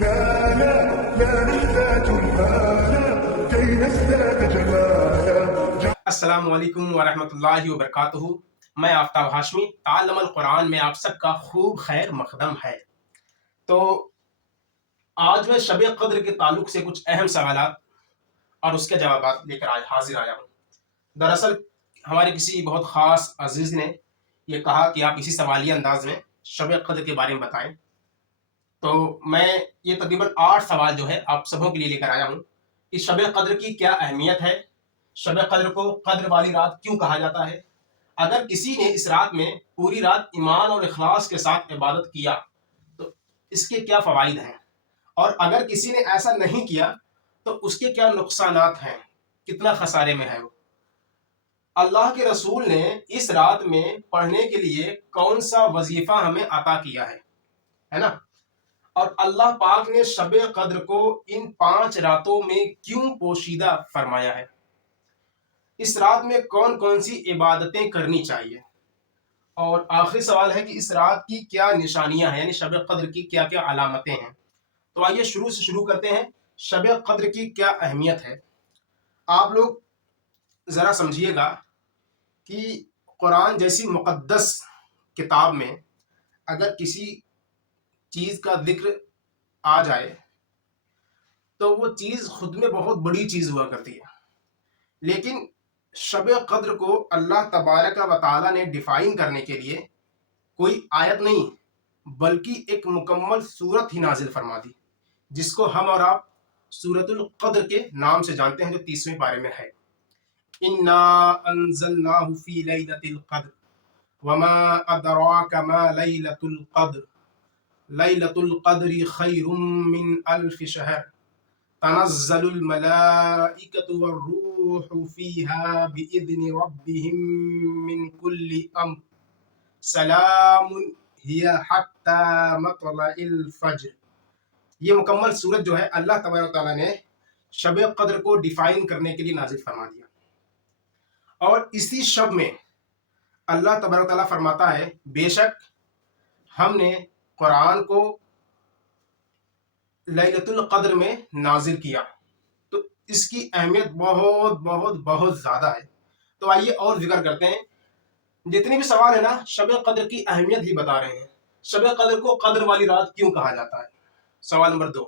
لا لا لا نحتاج المال كي نزداد جمالا. السلام علیکم ورحمۃ اللہ وبرکاتہ. میں آفتاب ہاشمی تعلم القرآن میں آپ سب کا خوب خیر مقدم ہے. تو آج میں شب قدر کے تعلق سے کچھ اہم سوالات اور اس کے جوابات لے کر حاضر آیا ہوں. دراصل ہمارے کسی بہت خاص عزیز نے یہ کہا کہ آپ اسی سوالیہ انداز میں شب قدر کے بارے میں بتائیں. تو میں یہ تقریباً 8 سوال جو ہے آپ سبوں کے لیے لے کر آیا ہوں کہ شب قدر کی کیا اہمیت ہے، شب قدر کو قدر والی رات کیوں کہا جاتا ہے، اگر کسی نے اس رات میں پوری رات ایمان اور اخلاص کے ساتھ عبادت کیا تو اس کے کیا فوائد ہیں، اور اگر کسی نے ایسا نہیں کیا تو اس کے کیا نقصانات ہیں، کتنا خسارے میں ہے وہ. اللہ کے رسول نے اس رات میں پڑھنے کے لیے کون سا وظیفہ ہمیں عطا کیا ہے نا، اور اللہ پاک نے شب قدر کو ان 5 راتوں میں کیوں پوشیدہ فرمایا ہے، اس رات میں کون کون سی عبادتیں کرنی چاہیے، اور آخری سوال ہے کہ اس رات کی کیا نشانیاں ہیں، یعنی شب قدر کی کیا کیا علامتیں ہیں. تو آئیے شروع کرتے ہیں. شب قدر کی کیا اہمیت ہے. آپ لوگ ذرا سمجھیے گا کہ قرآن جیسی مقدس کتاب میں اگر کسی چیز کا ذکر آ جائے تو وہ چیز خود میں بہت بڑی چیز ہوا کرتی ہے، لیکن شب قدر کو اللہ تبارک و تعالیٰ نے ڈیفائن کرنے کے لیے کوئی آیت نہیں بلکہ ایک مکمل سورت ہی نازل فرما دی، جس کو ہم اور آپ سورت القدر کے نام سے جانتے ہیں، جو 30ویں پارے میں ہے. انا انزلناہ فی لیلۃ القدر وما ادراک ما لیلۃ القدر لیلۃ القدر خیر من الف شہر تنزل الملائکۃ والروح فیہا بإذن ربہم من کل امر سلام ہی حتی مطلع الفجر. یہ مکمل سورت جو ہے اللہ تبارک و تعالیٰ نے شب قدر کو ڈیفائن کرنے کے لیے نازل فرما دیا، اور اسی شب میں اللہ تبارک و تعالیٰ فرماتا ہے بے شک ہم نے قرآن کو لیلۃ القدر میں نازل کیا. تو اس کی اہمیت بہت بہت بہت زیادہ ہے. تو آئیے اور ذکر کرتے ہیں. جتنے بھی سوال ہے نا شب قدر کی اہمیت ہی بتا رہے ہیں. شب قدر کو قدر والی رات کیوں کہا جاتا ہے؟ سوال نمبر 2.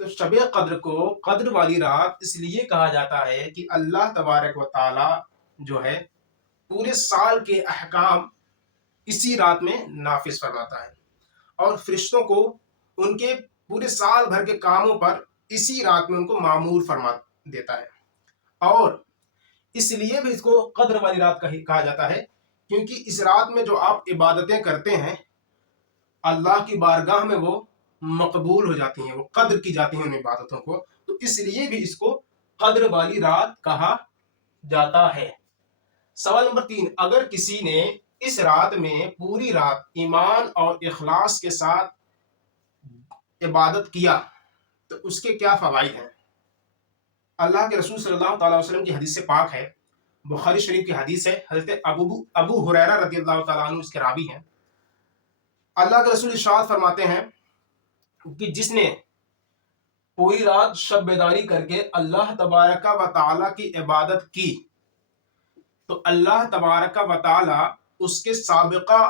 تو شب قدر کو قدر والی رات اس لیے کہا جاتا ہے کہ اللہ تبارک و تعالی جو ہے پورے سال کے احکام اسی رات میں نافذ فرماتا ہے، اور فرشتوں کو ان کے پورے سال بھر کے کاموں پر اسی رات میں ان کو معمور فرما دیتا ہے. اور اس لیے بھی اس کو قدر والی رات کہا جاتا ہے کیونکہ اس رات میں جو آپ عبادتیں کرتے ہیں اللہ کی بارگاہ میں وہ مقبول ہو جاتی ہیں، وہ قدر کی جاتی ہیں ان عبادتوں کو. تو اس لیے بھی اس کو قدر والی رات کہا جاتا ہے. سوال نمبر 3. اگر کسی نے اس رات میں پوری رات ایمان اور اخلاص کے ساتھ عبادت کیا تو اس کے کیا فوائد ہیں؟ اللہ کے رسول صلی اللہ تعالیٰ وسلم کی حدیث سے پاک ہے، بخاری شریف کی حدیث ہے. حضرت ابو ہریرہ رضی اللہ تعالیٰ عنہ اس کے راوی ہیں. اللہ کے رسول ارشاد فرماتے ہیں کہ جس نے پوری رات شب بیداری کر کے اللہ تبارک و تعالیٰ کی عبادت کی تو اللہ تبارک و تعالیٰ اس کے سابقہ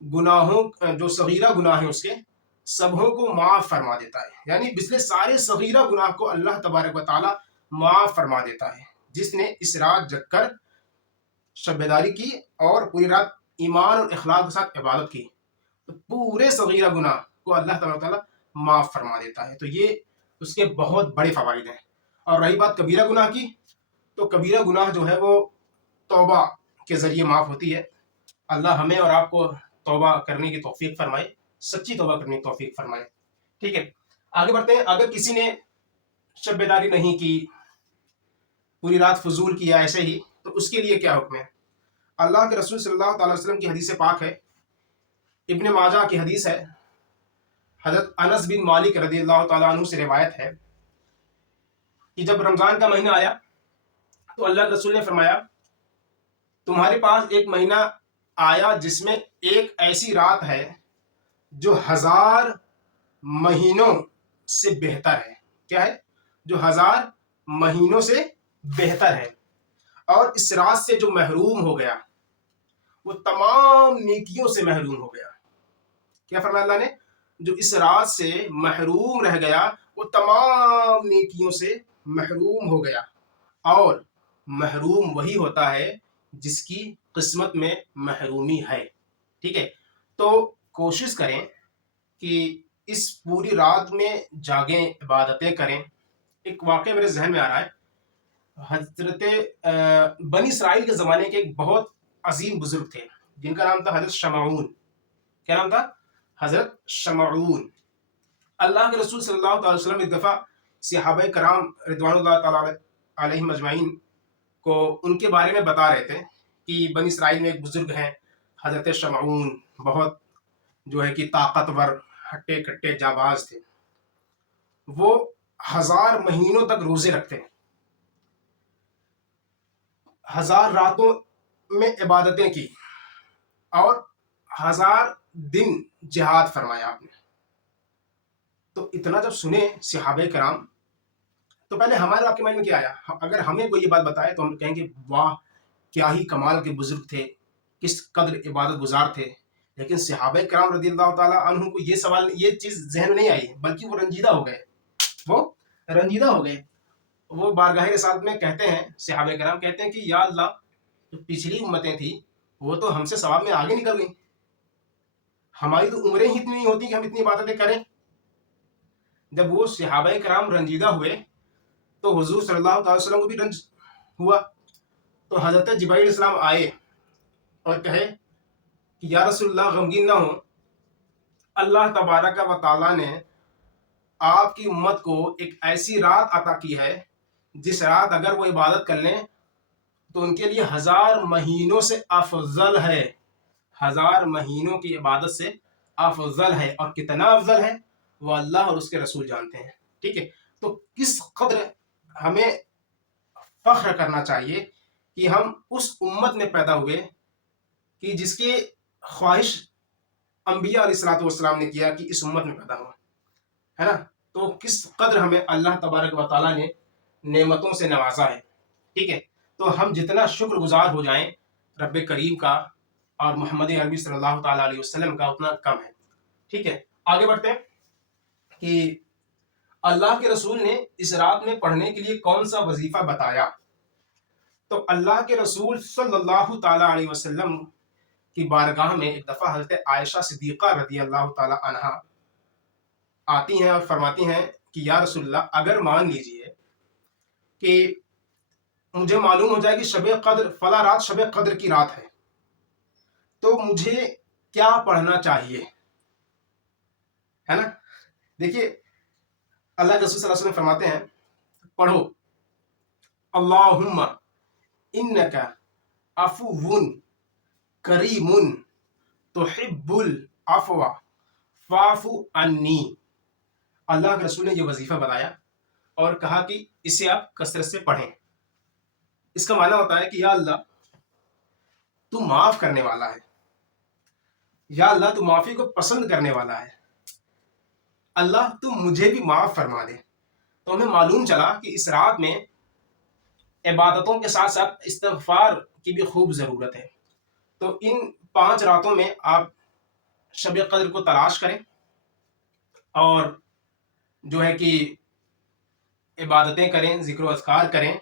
گناہوں جو صغیرہ گناہ ہیں اس کے سبوں کو معاف فرما دیتا ہے. یعنی پچھلے سارے صغیرہ گناہ کو اللہ تبارک و تعالیٰ معاف فرما دیتا ہے جس نے اس رات جگ کر شب بیداری کی اور پوری رات ایمان اور اخلاص کے ساتھ عبادت کی، تو پورے صغیرہ گناہ کو اللہ تبارک و تعالیٰ معاف فرما دیتا ہے. تو یہ اس کے بہت بڑے فوائد ہیں. اور رہی بات کبیرہ گناہ کی، تو کبیرہ گناہ جو ہے وہ توبہ کے ذریعے معاف ہوتی ہے. اللہ ہمیں اور آپ کو توبہ کرنے کی توفیق فرمائے، سچی توبہ کرنے کی توفیق فرمائے. ٹھیک ہے، آگے بڑھتے ہیں. اگر کسی نے شب بیداری نہیں کی، پوری رات فضول کیا ایسے ہی، تو اس کے لیے کیا حکم ہے؟ اللہ کے رسول صلی اللہ تعالی وسلم کی حدیث پاک ہے، ابن ماجہ کی حدیث ہے، حضرت انس بن مالک رضی اللہ تعالیٰ عنہ سے روایت ہے کہ جب رمضان کا مہینہ آیا تو اللہ کے رسول نے فرمایا تمہارے پاس ایک مہینہ آیا جس میں ایک ایسی رات ہے جو 1000 مہینوں سے بہتر ہے. کیا ہے؟ جو 1000 مہینوں سے بہتر ہے. اور اس رات سے جو محروم ہو گیا وہ تمام نیکیوں سے محروم ہو گیا. کیا فرمایا اللہ نے؟ جو اس رات سے محروم رہ گیا وہ تمام نیکیوں سے محروم ہو گیا. اور محروم وہی ہوتا ہے جس کی قسمت میں محرومی ہے. ٹھیک ہے؟ تو کوشش کریں کہ اس پوری رات میں جاگیں، عبادتیں کریں. ایک واقعہ میرے ذہن میں آ رہا ہے. حضرت بنی اسرائیل کے زمانے کے ایک بہت عظیم بزرگ تھے جن کا نام تھا حضرت شمعون. کیا نام تھا؟ حضرت شمعون. اللہ کے رسول صلی اللہ تعالی وسلم ایک دفعہ صحابہ کرام رضوان اللہ تعالی علیہم اجمعین کو ان کے بارے میں بتا رہے تھے کہ بنی اسرائیل میں ایک بزرگ ہیں حضرت شمعون، بہت جو ہے کہ طاقتور، ہٹے کٹے جانباز تھے. وہ 1000 مہینوں تک روزے رکھتے ہیں، 1000 راتوں میں عبادتیں کی، اور 1000 دن جہاد فرمایا آپ نے. تو اتنا جب سنے صحابہ کرام تو پہلے ہمارے آپ کے مائنڈ میں کیا آیا؟ اگر ہمیں کوئی یہ بات بتائے تو ہم کہیں گے واہ کیا ہی کمال کے بزرگ تھے، کس قدر عبادت گزار تھے. لیکن صحابہ کرام رضی اللہ تعالیٰ عنہ کو یہ سوال، یہ چیز ذہن میں نہیں آئی، بلکہ وہ رنجیدہ ہو گئے. وہ رنجیدہ ہو گئے. وہ بارگاہ رسالت میں کہتے ہیں، صحابہ کرام کہتے ہیں کہ یا اللہ، جو پچھلی امتیں تھیں وہ تو ہم سے ثواب میں آگے نکل گئیں، ہماری تو عمریں ہی اتنی نہیں ہوتی کہ ہم اتنی عبادتیں کریں. جب وہ صحابہ کرام رنجیدہ ہوئے تو حضور صلی اللہ تعالی وسلم کو بھی رنج ہوا. تو حضرت جبرائیل علیہ السلام آئے اور کہے کہ یا رسول اللہ غمگین نہ ہو، اللہ تبارک و تعالیٰ نے آپ کی امت کو ایک ایسی رات عطا کی ہے جس رات اگر وہ عبادت کر لیں تو ان کے لیے 1000 مہینوں سے افضل ہے. 1000 مہینوں کی عبادت سے افضل ہے. اور کتنا افضل ہے وہ اللہ اور اس کے رسول جانتے ہیں. ٹھیک ہے؟ تو کس قدر ہمیں فخر کرنا چاہیے کہ ہم اس امت میں پیدا ہوئے کہ جس کی خواہش انبیاء علیہ الصلوۃ والسلام نے کیا کہ اس امت میں پیدا ہوا ہے نا. تو کس قدر ہمیں اللہ تبارک و تعالیٰ نے نعمتوں سے نوازا ہے. ٹھیک ہے؟ تو ہم جتنا شکر گزار ہو جائیں رب کریم کا اور محمد عربی صلی اللہ تعالیٰ علیہ وسلم کا اتنا کم ہے. ٹھیک ہے؟ آگے بڑھتے ہیں کہ اللہ کے رسول نے اس رات میں پڑھنے کے لیے کون سا وظیفہ بتایا. تو اللہ کے رسول صلی اللہ تعالیٰ علیہ وسلم کی بارگاہ میں ایک دفعہ حضرت عائشہ صدیقہ رضی اللہ تعالیٰ عنہا آتی ہیں اور فرماتی ہیں کہ یا رسول اللہ، اگر مان لیجئے کہ مجھے معلوم ہو جائے کہ شب قدر فلاں رات شب قدر کی رات ہے تو مجھے کیا پڑھنا چاہیے، ہے نا. دیکھیے اللہ کے رسول صلی اللہ علیہ وسلم فرماتے ہیں پڑھو اللہم انک عفو کریم تحب العفو فاعف عنی. اللہ کے رسول نے یہ وظیفہ بتایا اور کہا کہ اسے آپ کثرت سے پڑھیں. اس کا معنی ہوتا ہے کہ یا اللہ تو معاف کرنے والا ہے، یا اللہ تو معافی کو پسند کرنے والا ہے، اللہ تو مجھے بھی معاف فرما دے. تو ہمیں معلوم چلا کہ اس رات میں عبادتوں کے ساتھ ساتھ استغفار کی بھی خوب ضرورت ہے. تو ان 5 راتوں میں آپ شب قدر کو تلاش کریں اور جو ہے کہ عبادتیں کریں، ذکر و اذکار کریں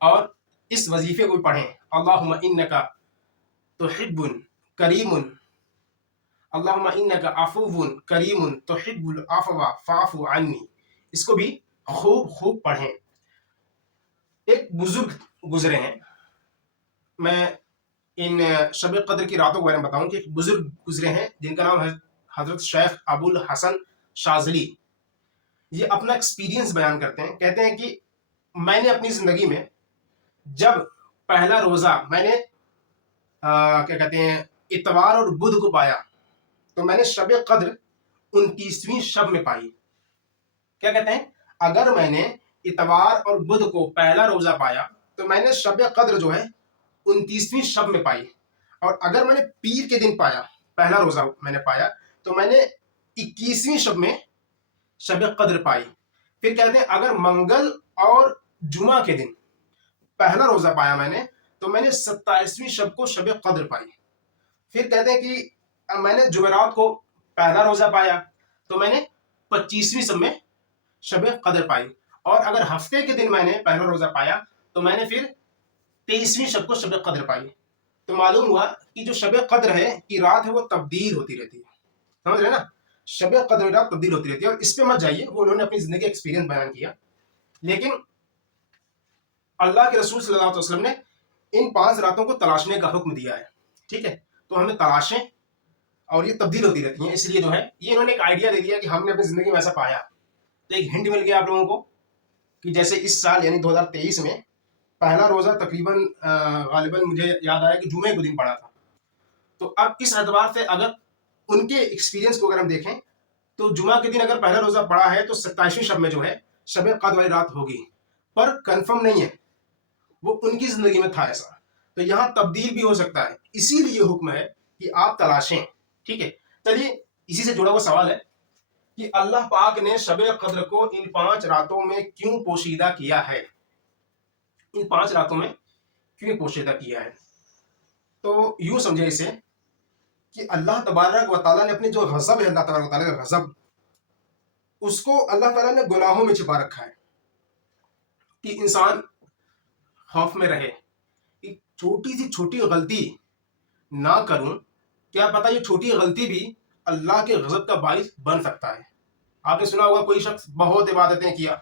اور اس وظیفے کو پڑھیں. اللہم انک تحب کریم، اللہم انک عفو کریم تحب العفو فاعف عنی. اس کو بھی خوب پڑھیں. ایک بزرگ گزرے ہیں، میں ان شب قدر کی راتوں کے بارے میں بتاؤں کہ ایک بزرگ گزرے ہیں جن کا نام ہے حضرت شیخ ابو الحسن شاذلی. یہ اپنا ایکسپیرینس بیان کرتے ہیں. کہتے ہیں کہ میں نے اپنی زندگی میں جب پہلا روزہ میں نے کیا کہتے ہیں اتوار اور بدھ کو پایا تو میں نے شب قدر 29ویں شب میں پائی. کیا کہتے ہیں؟ اگر میں نے اتوار اور بدھ کو پہلا روزہ پایا تو میں نے شب قدر جو ہے 29ویں شب میں پائی. اور اگر میں نے پیر کے دن پایا، پہلا روزہ میں نے پایا تو میں نے 21ویں شب میں شب قدر پائی. پھر کہتے ہیں اگر منگل اور جمعہ کے دن پہلا روزہ پایا میں نے تو میں نے 27ویں شب کو شب قدر پائی. پھر کہتے ہیں کہ میں نے جمعرات کو پہلا روزہ پایا تو میں نے 25ویں شب میں شب قدر پائی. اور اگر ہفتے کے دن میں نے پہلا روزہ پایا تو میں نے پھر 23ویں شب کو شب قدر پائی. تو معلوم ہوا کہ جو شب قدر ہے کی رات ہے وہ تبدیل ہوتی رہتی ہے. سمجھ رہے نا؟ شب قدر رات تبدیل ہوتی رہتی ہے. اور اس پہ مت جائیے، وہ انہوں نے اپنی زندگی ایکسپیرینس بیان کیا، لیکن اللہ کے رسول صلی اللہ علیہ وسلم نے ان 5 راتوں کو تلاشنے کا حکم دیا ہے. ٹھیک ہے، تو ہمیں تلاشیں، اور یہ تبدیل ہوتی رہتی ہیں. اس لیے جو ہے یہ انہوں نے ایک آئیڈیا دے دیا کہ ہم نے اپنی زندگی میں ایسا پایا. تو ایک ہنٹ مل گیا آپ لوگوں کو کہ جیسے اس سال یعنی 2023 میں پہلا روزہ تقریباً غالباً مجھے یاد آیا کہ جمعے کو دن پڑا تھا. تو اب اس اعتبار سے اگر ان کے ایکسپیرینس کو اگر ہم دیکھیں تو جمعہ کے دن اگر پہلا روزہ پڑا ہے تو 27ویں شب میں جو ہے شب قدر والی رات ہوگی، پر کنفرم نہیں ہے، وہ ان کی زندگی میں تھا ایسا. تو یہاں تبدیل بھی ہو سکتا ہے، اسی لیے یہ حکم ہے کہ آپ تلاشیں. ٹھیک ہے، چلیے اسی سے جڑا ہوا سوال ہے کہ اللہ پاک نے شب قدر کو ان 5 راتوں میں کیوں پوشیدہ کیا ہے؟ ان 5 راتوں میں کیوں پوشیدہ کیا ہے؟ تو یوں سمجھے اسے کہ اللہ تبارک و تعالیٰ نے اپنے جو غضب ہے، اللہ تبارک و تعالیٰ کا غضب، اس کو اللہ تعالیٰ نے گناہوں میں چھپا رکھا ہے کہ انسان خوف میں رہے. ایک چھوٹی سی چھوٹی غلطی نہ کروں، کیا پتا یہ چھوٹی غلطی بھی اللہ کے غضب کا باعث بن سکتا ہے. آپ نے سنا ہوگا کوئی شخص بہت عبادتیں کیا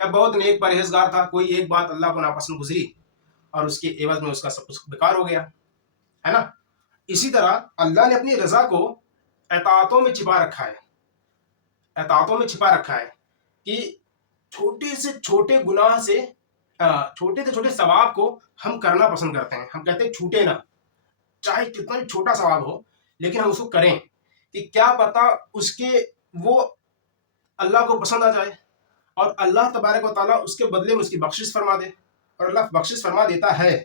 یا بہت نیک پرہیزگار تھا، کوئی ایک بات اللہ کو ناپسند گزری اور اس کے عوض میں اس کا سب کچھ بیکار ہو گیا، ہے نا؟ اسی طرح اللہ نے اپنی رضا کو اطاعتوں میں چھپا رکھا ہے، اطاعتوں میں چھپا رکھا ہے کہ چھوٹے سے چھوٹے گناہ سے چھوٹے سے چھوٹے ثواب کو ہم کرنا پسند کرتے ہیں. ہم کہتے ہیں چھوٹے نہ، چاہے کتنا بھی چھوٹا ثواب ہو لیکن ہم اس کو کریں کہ کیا پتا اس کے وہ اللہ کو پسند آ جائے اور اللہ تبارک و تعالیٰ اس کے بدلے میں اس کی بخشش فرما دے. اور اللہ بخشش فرما دیتا ہے.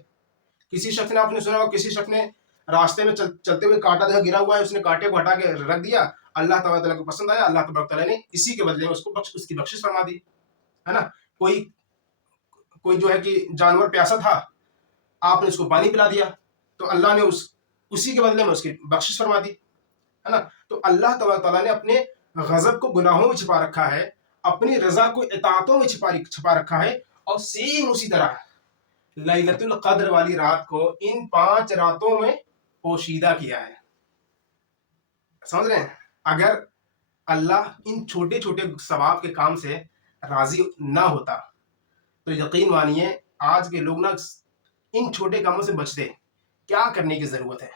کسی شخص نے، آپ نے سنا ہوگا کسی شخص نے راستے میں چلتے ہوئے کانٹا دیکھا گرا ہوا ہے، اس نے کانٹے کو ہٹا کے رکھ دیا، اللہ تبارک تعالیٰ کو پسند آیا، اللہ تبارک تعالیٰ نے اسی کے بدلے میں اس کو اس کی بخشش فرما دی، ہے نا؟ کوئی جو ہے کہ جانور پیاسا تھا، آپ نے اس کو پانی پلا دیا تو اللہ نے اسی کے بدلے میں اس کی بخشش فرما دی، ہے نا؟ تو اللہ تبارک تعالیٰ نے اپنے غضب کو گناہوں میں چھپا رکھا ہے، اپنی رضا کو اطاعتوں میں چھپا رکھا ہے. اور سیم اسی طرح لیلۃ القدر والی رات کو ان 5 راتوں میں پوشیدہ کیا ہے. سمجھ رہے ہیں؟ اگر اللہ ان چھوٹے چھوٹے ثواب کے کام سے راضی نہ ہوتا تو یقین مانیے آج کے لوگ نا ان چھوٹے کاموں سے بچتے. کیا کرنے کی ضرورت ہے؟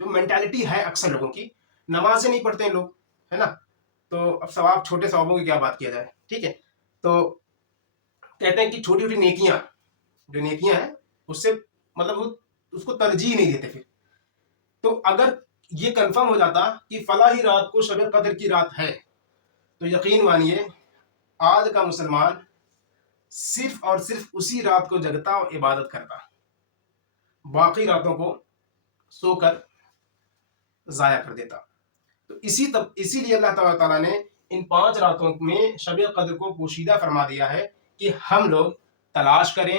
جو مینٹالٹی ہے اکثر لوگوں کی، نمازیں نہیں پڑھتے ہیں لوگ، ہے نا؟ تو اب ثواب، چھوٹے ثوابوں کی کیا بات کیا جائے. ٹھیک ہے، تو کہتے ہیں کہ چھوٹی چھوٹی نیکیاں، جو نیکیاں ہیں اس سے مطلب اس کو ترجیح نہیں دیتے. پھر تو اگر یہ کنفرم ہو جاتا کہ فلاں ہی رات کو شب قدر کی رات ہے تو یقین مانیے آج کا مسلمان صرف اور صرف اسی رات کو جگتا اور عبادت کرتا، باقی راتوں کو سو کر ضائع کر دیتا. تو اسی لیے اللہ تعالیٰ نے ان 5 راتوں میں شب قدر کو پوشیدہ فرما دیا ہے کہ ہم لوگ تلاش کریں،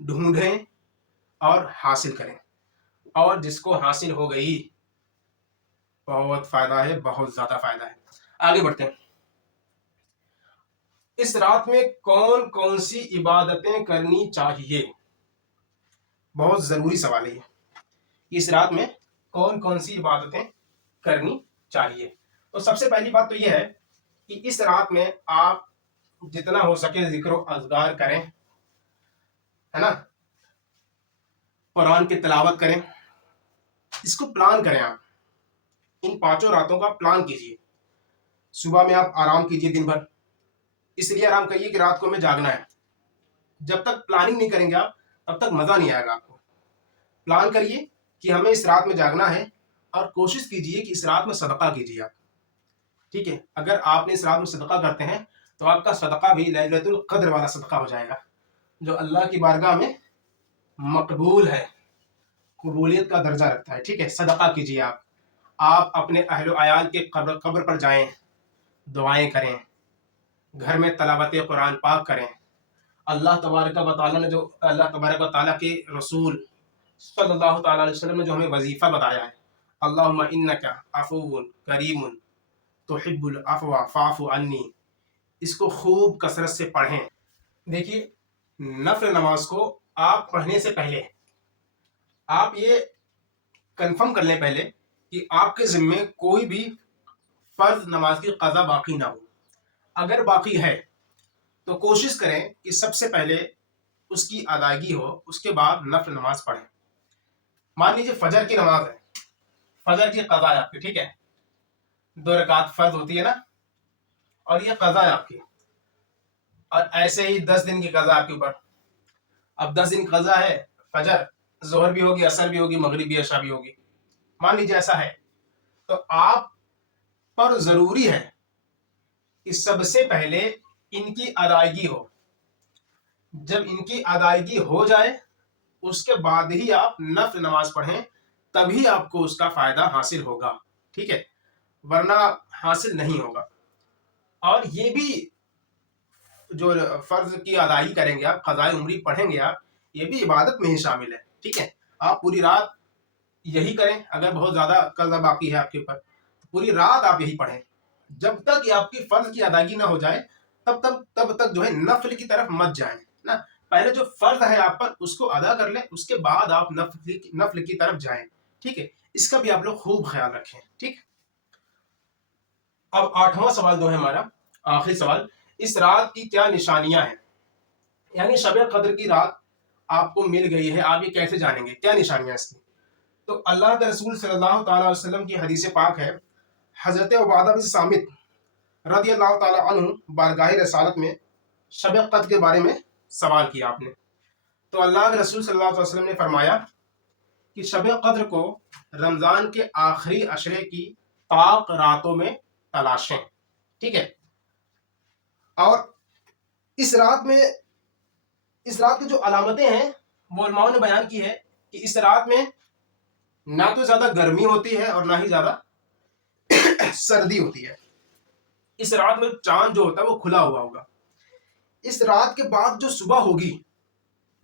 ڈھونڈیں اور حاصل کریں. اور جس کو حاصل ہو گئی بہت فائدہ ہے، بہت زیادہ فائدہ ہے. آگے بڑھتے ہیں. اس رات میں کون کون سی عبادتیں کرنی چاہیے؟ بہت ضروری سوال ہے یہ. اس رات میں کون کون سی عبادتیں کرنی چاہیے؟ تو سب سے پہلی بات تو یہ ہے کہ اس رات میں آپ جتنا ہو سکے ذکر و اذکار کریں، ہے نا؟ قرآن کی تلاوت کریں. اس کو پلان کریں، آپ ان 5 راتوں کا پلان کیجیے. صبح میں آپ آرام کیجیے دن بھر. اس لیے آرام کریے کہ رات کو ہمیں جاگنا ہے. جب تک پلاننگ نہیں کریں گے آپ تب تک مزہ نہیں آئے گا آپ کو. پلان کریے کہ ہمیں اس رات میں جاگنا ہے اور کوشش کیجیے کہ اس رات میں صدقہ کیجیے آپ. ٹھیک ہے، اگر آپ نے اس رات میں صدقہ کرتے ہیں تو آپ کا صدقہ بھی لیلۃ القدر والا صدقہ ہو جائے گا جو اللہ کی بارگاہ میں مقبول ہے، قبولیت کا درجہ رکھتا ہے. ٹھیک ہے، صدقہ کیجیے آپ اپنے اہل و عیال کے قبر پر جائیں، دعائیں کریں، گھر میں تلاوت قرآن پاک کریں. اللہ تبارک و تعالیٰ نے جو اللہ تبارک و تعالیٰ کے رسول صلی اللہ تعالیٰ علیہ وسلم نے جو ہمیں وظیفہ بتایا ہے، اللہم انک عفو کریم تحب العفو فاعف عنی، اس کو خوب کثرت سے پڑھیں. دیکھیے، نفل نماز کو آپ پڑھنے سے پہلے آپ یہ کنفرم کر لیں پہلے کہ آپ کے ذمے کوئی بھی فرض نماز کی قضا باقی نہ ہو. اگر باقی ہے تو کوشش کریں کہ سب سے پہلے اس کی ادائیگی ہو، اس کے بعد نفل نماز پڑھیں. مان لیجیے فجر کی نماز ہے، فجر کی قضا ہے آپ کی، ٹھیک ہے، 2 رکعت فرض ہوتی ہے نا، اور یہ قضا ہے آپ کی، اور ایسے ہی 10 دن کی قضا آپ کے اوپر. اب 10 دن کی قضا ہے، فجر ظہر بھی ہوگی، عصر بھی ہوگی، مغرب بھی، عشاء بھی ہوگی، مان لیجیے ایسا ہے، تو آپ پر ضروری ہے کہ سب سے پہلے ان کی ادائیگی ہو. جب ان کی ادائیگی ہو جائے اس کے بعد ہی آپ نفل نماز پڑھیں، تبھی آپ کو اس کا فائدہ حاصل ہوگا، ٹھیک ہے، ورنہ حاصل نہیں ہوگا. اور یہ بھی جو فرض کی ادائیگی کریں گے آپ، قضائے عمری پڑھیں گے آپ، یہ بھی عبادت میں ہی شامل ہے، ٹھیک ہے. آپ پوری رات یہی کریں. اگر بہت زیادہ قضا باقی ہے آپ کے اوپر تو پوری رات آپ یہی پڑھیں، جب تک کہ آپ کی فرض کی ادائیگی نہ ہو جائے تب تک جو ہے نفل کی طرف مت جائیں نا. پہلے جو فرض ہے آپ پر اس کو ادا کر لیں، اس کے بعد آپ نفل کی طرف جائیں، ٹھیک ہے. اس کا بھی آپ لوگ خوب خیال رکھیں، ٹھیک. اب 8واں سوال جو ہے ہمارا آخری سوال، اس رات کی کیا نشانیاں ہیں؟ یعنی شب قدر کی رات آپ کو مل گئی ہے، آپ یہ کیسے جانیں گے، کیا نشانیاں اس کی؟ تو اللہ کے رسول صلی اللہ تعالیٰ علیہ وسلم کی حدیث پاک ہے، حضرت عبادہ بن صامت رضی اللہ تعالیٰ عنہ بارگاہ رسالت میں شب قدر کے بارے میں سوال کیا آپ نے. تو اللہ کے رسول صلی اللہ علیہ وسلم نے فرمایا کہ شب قدر کو رمضان کے آخری عشرے کی پاک راتوں میں تلاشیں، ٹھیک ہے. اور اس رات کی جو علامتیں ہیں وہ علماء نے بیان کی ہے کہ اس رات میں نہ تو زیادہ گرمی ہوتی ہے اور نہ ہی زیادہ سردی ہوتی ہے. اس رات میں چاند جو ہوتا ہے وہ کھلا ہوا ہوگا. اس رات کے بعد جو صبح ہوگی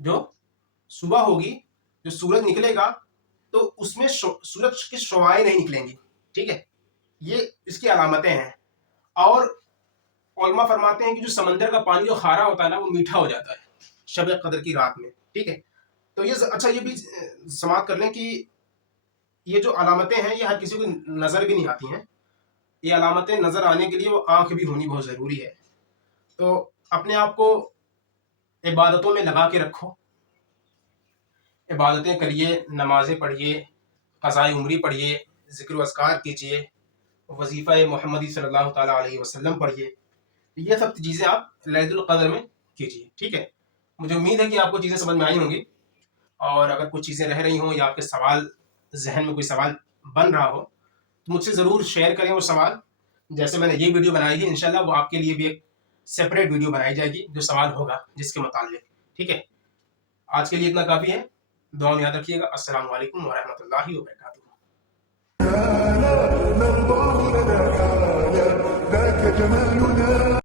جو سورج نکلے گا تو اس میں سورج کی شعاعیں نہیں نکلیں گی، ٹھیک ہے. یہ اس کی علامتیں ہیں. اور علماء فرماتے ہیں کہ جو سمندر کا پانی جو کھارا ہوتا ہے نا وہ میٹھا ہو جاتا ہے شب قدر کی رات میں، ٹھیک ہے. تو یہ اچھا یہ بھی سماعت کر لیں کہ یہ جو علامتیں ہیں یہ ہر کسی کو نظر بھی نہیں آتی ہیں. یہ علامتیں نظر آنے کے لیے وہ آنکھ بھی ہونی بہت ضروری ہے. تو اپنے آپ کو عبادتوں میں لگا کے رکھو، عبادتیں کریے، نمازیں پڑھیے، قضائے عمری پڑھیے، ذکر و اذکار کیجیے، وظیفہ محمدی صلی اللہ تعالیٰ علیہ وسلم پڑھیے. یہ سب چیزیں آپ لیلۃ القدر میں کیجیے، ٹھیک ہے. مجھے امید ہے کہ آپ کو چیزیں سمجھ میں آئی ہوں گی، اور اگر کچھ چیزیں رہ رہی ہوں یا آپ کے سوال ذہن میں کوئی سوال بن رہا ہو تو مجھ سے ضرور شیئر کریں وہ سوال. جیسے میں نے یہ ویڈیو بنائی ہے انشاءاللہ وہ آپ کے لیے بھی ایک سیپریٹ ویڈیو بنائی جائے گی جو سوال ہوگا جس کے متعلق، ٹھیک ہے. آج کے لیے اتنا کافی ہے. دعا میں یاد رکھیے گا. السلام علیکم ورحمۃ اللہ وبرکاتہ. نرضى لنا حالا ذاك جمالنا